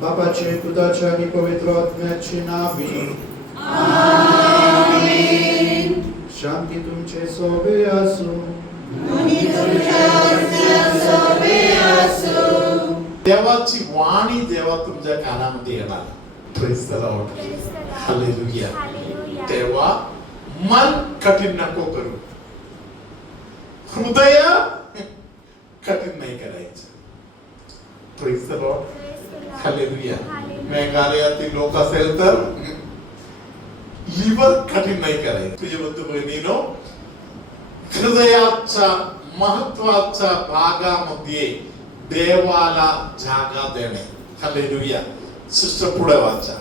बापाचे पुताचे आणि पवित्र आत्म्याचे नावे आमेन. शांती तुमचे सोबे असो. दोन्ही तुमच्या सोबे असो. देवाची वाणी जेव्हा तुमच्या कानामध्ये येणार, प्रेज द लॉर्ड, हालेलुया, तेव्हा मन कठीण नको करू, हृदय कठीण नाही करायचं. Praise the Lord, hallelujah. मेघालयातील लोक असेल तर लिव्हर कठीण नाही करायचं. तुझे बंधू बहिणीनो, हृदयाच्या महत्वाच्या भागामध्ये देवाला जागा देणे. हालेलुया. सिस्टर पुढे वाचा.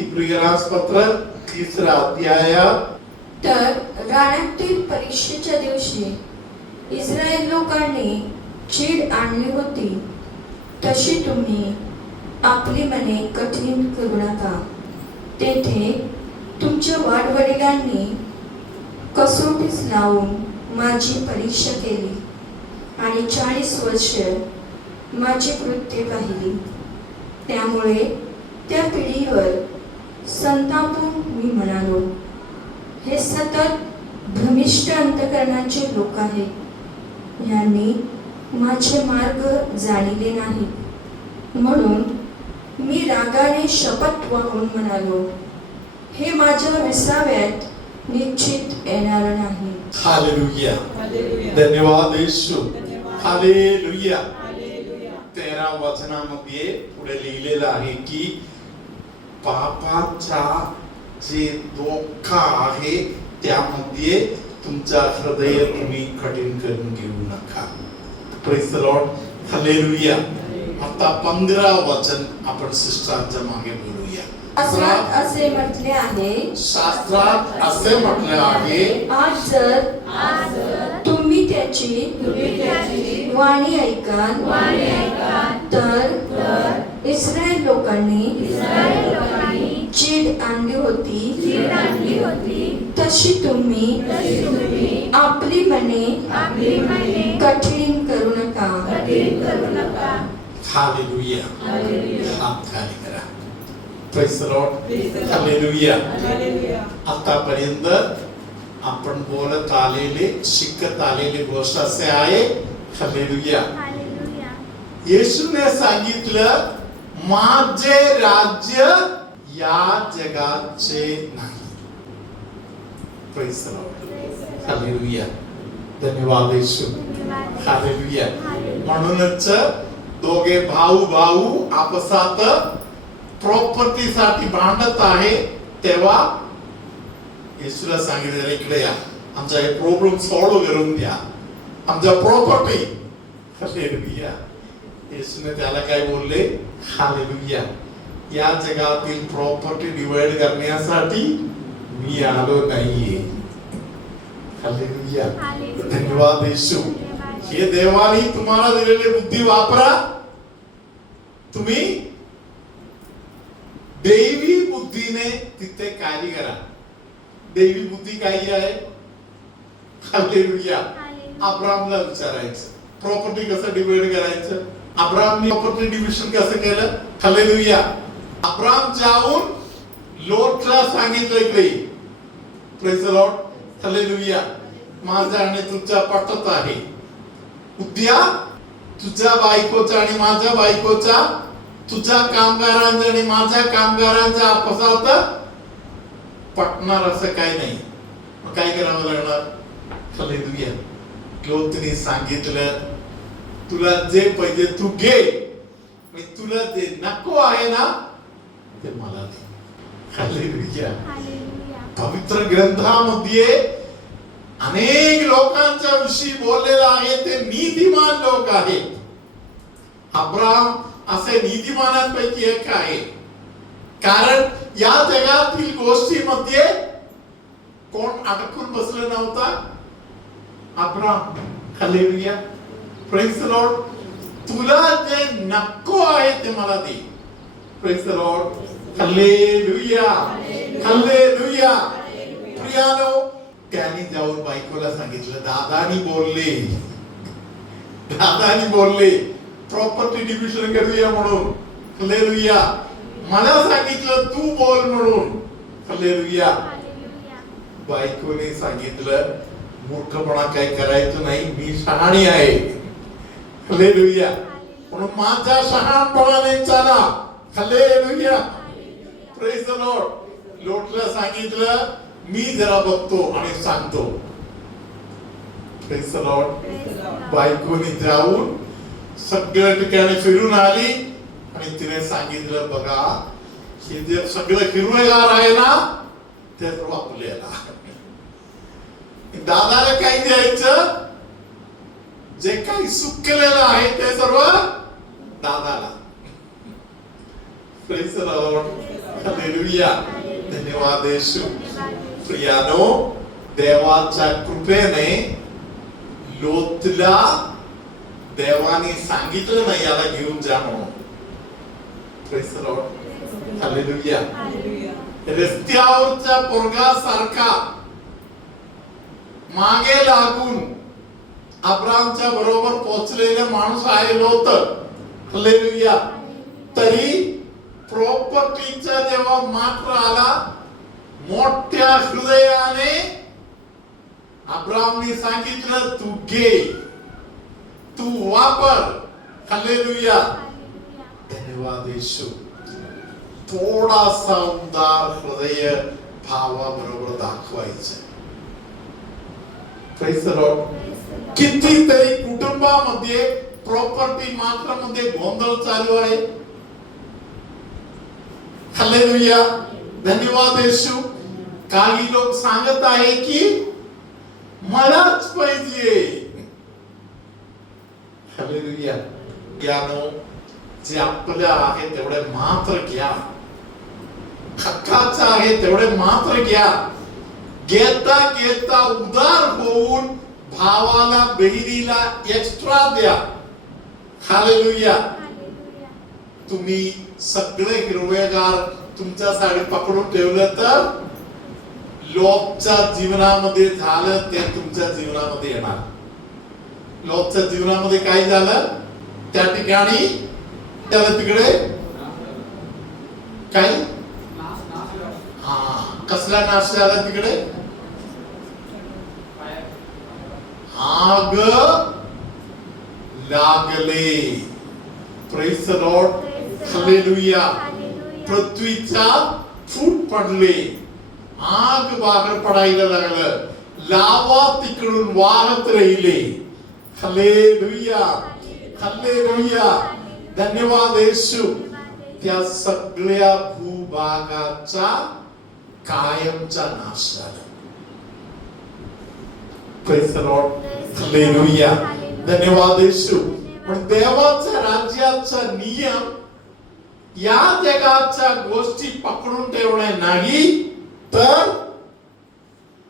इब्रियरास पत्र 3 अध्याय. तर राण्यातील परीक्षेच्या दिवशी इस्रायल लोकांनी चीड आणली होती, तशी तुम्ही आपली मने कठीण करू नका. तेथे तुमच्या वाडवडिलांनी कसोटीस लावून माझी परीक्षा केली आणि 40 वर्ष माझी कृत्ये पाहिली. त्यामुळे त्या पिढीवर संतापून मी म्हणालो, हे सतत भ्रमिष्ट अंतकरणाचे लोक आहेत. यांनी माझे मार्ग जाणिले नाही. म्हणून मी रागाने शपथ वाहून म्हणालो, हे माझ्या विसाव्यात निश्चित येणार नाही. हालेलुया. धन्यवाद येशू. हालेलुया. 13 वचनामध्ये पुढे लिहिलेलं आहे की पापाचा जे धोका आहे त्यामध्ये तुमचा हृदय तुम्ही कठीण करून घेऊ नका. Praise the Lord, hallelujah. आता 15 वचन आपण सिस्टरच्या मागे बोलूया. शास्त्रात असे म्हटले आहे, शास्त्रात असे म्हटले आहे, आज जर तुम्ही त्याची वाणी ऐकाल तर इस्रायल लोकांनी चीड आणली होती, तशी तुम्ही आपली मने कठीण करू नका. हालेलुया. हात खाली करा. Praise the Lord, hallelujah. आतापर्यंत आपण बोलत आलेले, शिकत आलेली गोष्ट असे आहे, हालेलुया, येशूने सांगितलं, माझे राज्य या जगाचे नाही. Praise the Lord, hallelujah. धन्यवाद येशू. हालेलुया. म्हणूनच दोघे भाऊ आपसात प्रॉपर्टीसाठी भांडत आहे, तेव्हा येशूला सांगितलं, इकडे या, आमचा हे प्रॉब्लेम सॉल्व्ह करून द्या, आमच्या प्रॉपर्टी. हालेलुया. येशूने त्याला काय बोलले? हालेलुया. या जगातील प्रॉपर्टी डिवाइड करण्यासाठी मी आलो नाहीये. हालेलुया. धन्यवाद येशू. हे देवाने तुम्हाला दिलेली बुद्धी वापरा. तुम्ही दैवी बुद्धीने तिथे कार्य करा. दैवी बुद्धी काय आहे? हालेलुया. अब्रामला विचारायचं, प्रॉपर्टी कसं डिवाइड करायचं. अब्रामने प्रॉपर्टी डिव्हिजन कसं केलं? हालेलुया. अब्राम जाऊन लोटला सांगितलं, इकडे. Praise the Lord, hallelujah. माझा आणि तुझा पटत आहे. उद्या तुझ्या बायकोचा आणि माझ्या बायकोचा, तुझ्या कामगारांचा आणि माझ्या कामगारांचा आपसात पटणार असं काय नाही. मग काय करावं लागणार? हालेलुया. लोकांनी सांगितलं, तुला जे पाहिजे तू घे, मी तुला जे नको आहे ना ते मला दे. हालेलुया. पवित्र ग्रंथामध्ये अनेक लोकांच्या विषयी बोललेला आहे, ते नीतिमान लोक आहेत. अब्राम असे नीतिमानांपैकी एक आहे. कारण या जगातील गोष्टीमध्ये कोण अडकून बसलं नव्हता? Abram. Hallelujah. Praise the Lord. तुला जे नको आहे ते मला दे. Praise the Lord. Hallelujah. Hallelujah. प्रियानो, त्याने जाऊन बायकोला सांगितलं, दादानी बोलले प्रॉपर्टी डिव्हिजन करूया म्हणून. हालेलुया. मला सांगितलं तू बोल म्हणून. हालेलुया. बायकोने सांगितलं मूर्खपणा काही करायचं नाही, मी शहाणी आहे. हालेलुया. म्हणून माझ्या शहाणपणाने चाला. हालेलुया. Praise the Lord. लोटला सांगितलं मी जरा बघतो आणि सांगतो. Praise the Lord. बायकोने जाऊन सगळ्या ठिकाणी फिरून आली आणि तिने सांगितलं बघा हे जे सगळं हिरवेगार आहे ना ते सर्व आपल्याला. दादाला काही द्यायचं, जे काही सुख केलेलं आहे ते सर्व दादाला. Praise the Lord. हालेलुया. धन्यवाद येशू. प्रियानो, देवाच्या कृपेने लोतला देवाने सांगितलं नाही याला घेऊन जा म्हणून. Praise the Lord. हालेलुया. रस्त्यावरच्या पोरगासारखा मागे लागून अब्रामच्या बरोबर पोहोचलेला माणूस आहे लोत. हालेलुया. तरी प्रॉपर्टीचा जेव्हा मात्र आला, मोठ्या हृदयाने अब्रामने सांगितलं तू घे, तू वापर. हालेलुया. धन्यवाद येशू. थोडासा उदार हृदय भावाबरोबर दाखवायचं. Praise the Lord. कितीतरी कुटुंबामध्ये प्रॉपर्टी मात्र मध्ये गोंधळ चालू आहे. हालेलुया. धन्यवाद येशू. काही लोक सांगत आहे की मलाच पाहिजे. हालेलुया. यानो जे आपल्या आहे तेवढे मात्र घ्या, हक्काचं आहे तेवढे मात्र घ्या. घेता घेता उदार होऊन भावाला बहिणीला एक्स्ट्रा द्या. हालेलुया. तुम्ही सगळे हिरवेगार तुमच्यासाठी पकडून ठेवलं तर लोकच्या जीवनामध्ये झालं ते तुमच्या जीवनामध्ये येणार. लोकच्या जीवनामध्ये काय झालं त्या ठिकाणी त्याला तिकडे काय कसला नाश झाला तिकडे? आग लागले. Praise the Lord. हालेलुया. पृथ्वीचा फूट पडले, आग बाहेर पडायला लागलं, लावा तिकडून वाहत राहिले. हालेलुया. हालेलुया. धन्यवाद येशू. त्या सगळ्या भूभागाचा कायमचा नाश झाला. Praise the Lord. हालेलुया. धन्यवाद येशू. पण देवाच्या राज्याचा नियम या जगाच्या गोष्टी पकडून ठेवणे नाही, तर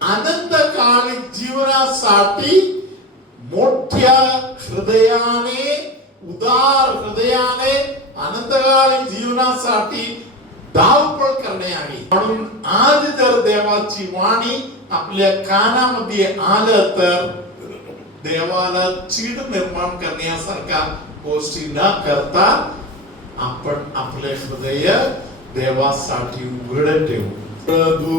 आनंदकाळी जीवनासाठी मोठ्या हृदयाने, उदार हृदयाने आनंदकाळी जीवनासाठी धावपळ करणे आहे. म्हणून आज जर देवाची वाणी आपल्या कानामध्ये आलं तर देवाला चीड निर्माण करण्यासारख्या गोष्टी न करता आपण आपले हृदय देवासाठी उघड ठेवू. प्रभू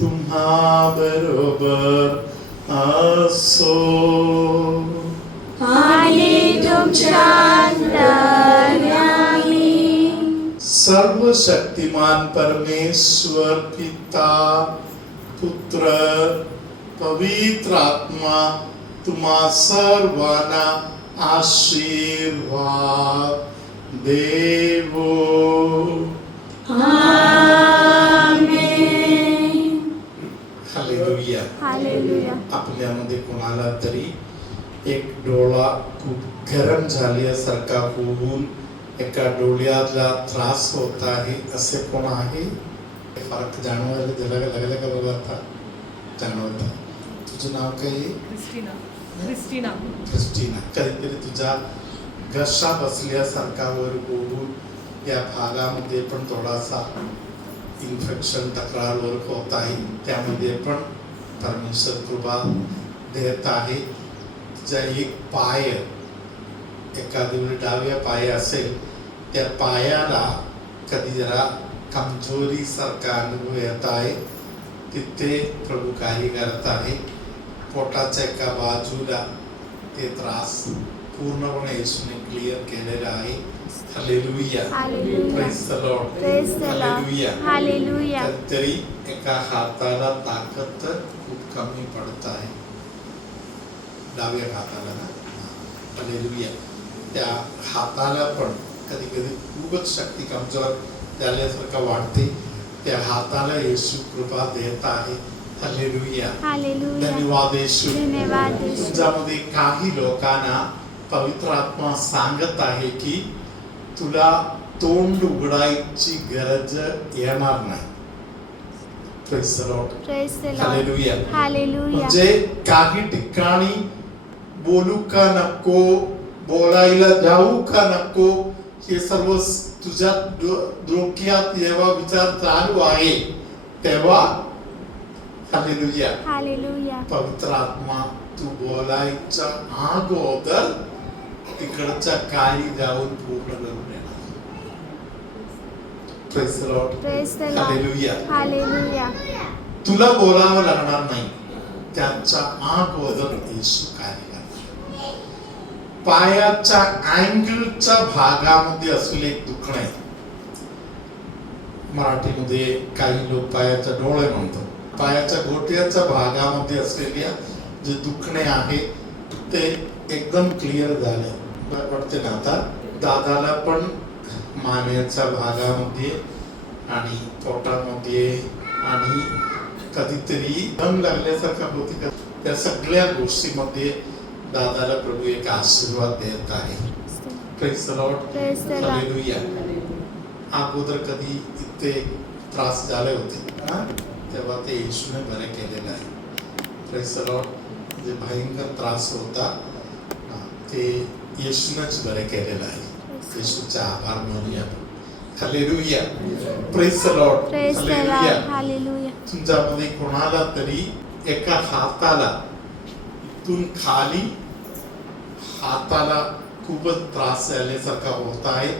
तुम्हा बरोबर असो आणि तुमच्या अंतर्यामी. सर्वशक्तिमान परमेश्वर पिता, पुत्र, पवित्र आत्मा तुम्हा सर्वांना आशीर्वाद देवो. आमेन. हालेलुया. हालेलुया. आपल्यामध्ये कोणाला तरी एक डोळा खूप गरम झाल्यासारखा होऊन एका डोळ्याला त्रास होत आहे असे कोण आहे? फरक जाणवायला लागला का बघा? आता जाणवत. तुझं नाव काय आहे? क्रिस्टीना. क्रिस्टीना. क्रिस्टीना. काहीतरी तुझा घसा बसल्यासारखा वर होऊन या भागामध्ये पण थोडासा इन्फेक्शन तक्रार वर होत आहे. त्यामध्ये पण परमेश्वर कृपा देत आहे. तुझा एक पाय, एखादी डाव्या पाय असेल त्या पायाला कधी जरा कमजोरी सारखा अनुभव येत आहे, तिथे प्रभू काही करत आहे. पोटाच्या एका बाजूला ते त्रास पूर्णपणे येशूने क्लिअर केलेला आहे. Hallelujah. Praise the Lord. Praise the Lord. Hallelujah. Hallelujah. तरी एका हाताला ताकद खूप कमी पडत आहे, डाव्या हाताला ना. हालेलुया. त्या हाताला पण कधी कधी खूपच शक्ती कमजोर झाल्यासारखं वाटते. त्या हाताला येशू कृपा देत आहे. हालेलुया. Hallelujah. धन्यवाद येशू. धन्यवाद येशू. तुमच्यामध्ये काही लोकांना पवित्र आत्मा सांगत आहे की तुला तोंड उघडायची गरज येणार नाही. Praise the Lord. Praise the Lord. Hallelujah. Hallelujah. म्हणजे काही ठिकाणी बोलू का नको, बोलायला जाऊ का नको, हे सर्व तुझ्या डोक्यात जेव्हा विचार चालू आहे तेव्हा हालेलुया Hallelujah. पवित्र आत्मा तू बोलायच्या अगोदर तिकडच्या काही जाऊन पूर्ण करून येणार. Praise the Lord. Praise the Lord. Hallelujah. Hallelujah. तुला बोलावं लागणार नाही, त्याच्या अगोदर येशू कार्य करणार. पायाच्या अँगलच्या भागामध्ये असलेले एक दुखणे, मराठीमध्ये काही लोक पायाच्या डोळे म्हणतो, पायाच्या घोट्याच्या भागामध्ये असलेल्या जे दुखणे आहे ते एकदम क्लिअर झाले वाटते ना. आता दादाला पण मानेच्या भागामध्ये आणि पोटामध्ये आणि कधीतरी दम लागल्यासारखं होते का, त्या सगळ्या गोष्टीमध्ये दादाला प्रभू एक आशीर्वाद देत आहे. Praise the Lord. Praise the Lord. Hallelujah. अगोदर कधी इथे त्रास झाले होते ना, तेव्हा ते येशूने बरे केलेलं आहे. Praise the Lord. जे भयंकर त्रास होता ते येशूनेच बरे केलेलं आहे. येशूचा आभार मानूया. Hallelujah. Praise the Lord. Praise the hallelujah. Lord. Hallelujah. तुमच्यामध्ये कोणाला तरी एका हाताला इथून खाली हाताला खूपच त्रास झाल्यासारखा होत आहे,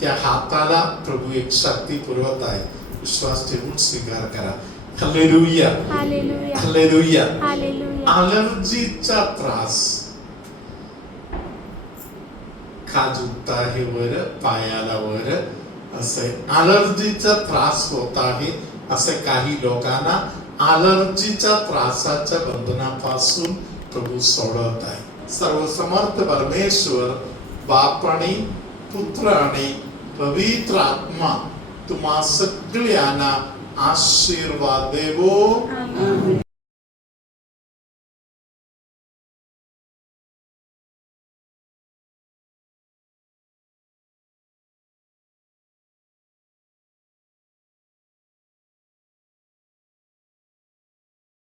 त्या हाताला प्रभू एक शक्ती पुरवत आहे. विश्वास ठेवून स्वीकार करा. हालेलुया. Hallelujah. हालेलुया. Hallelujah. अलर्जीचा त्रास खाज दुखत आहे वर, पायाला वर असे अलर्जीचा त्रास होत आहे. असे काही लोकांना अलर्जीच्या त्रासाच्या बंधनापासून प्रभू सोडवत आहे. सर्वसमर्थ परमेश्वर बाप आणि पुत्र आणि पवित्र आत्मा तुम्हा सगळ्यांना आशीर्वाद देवो.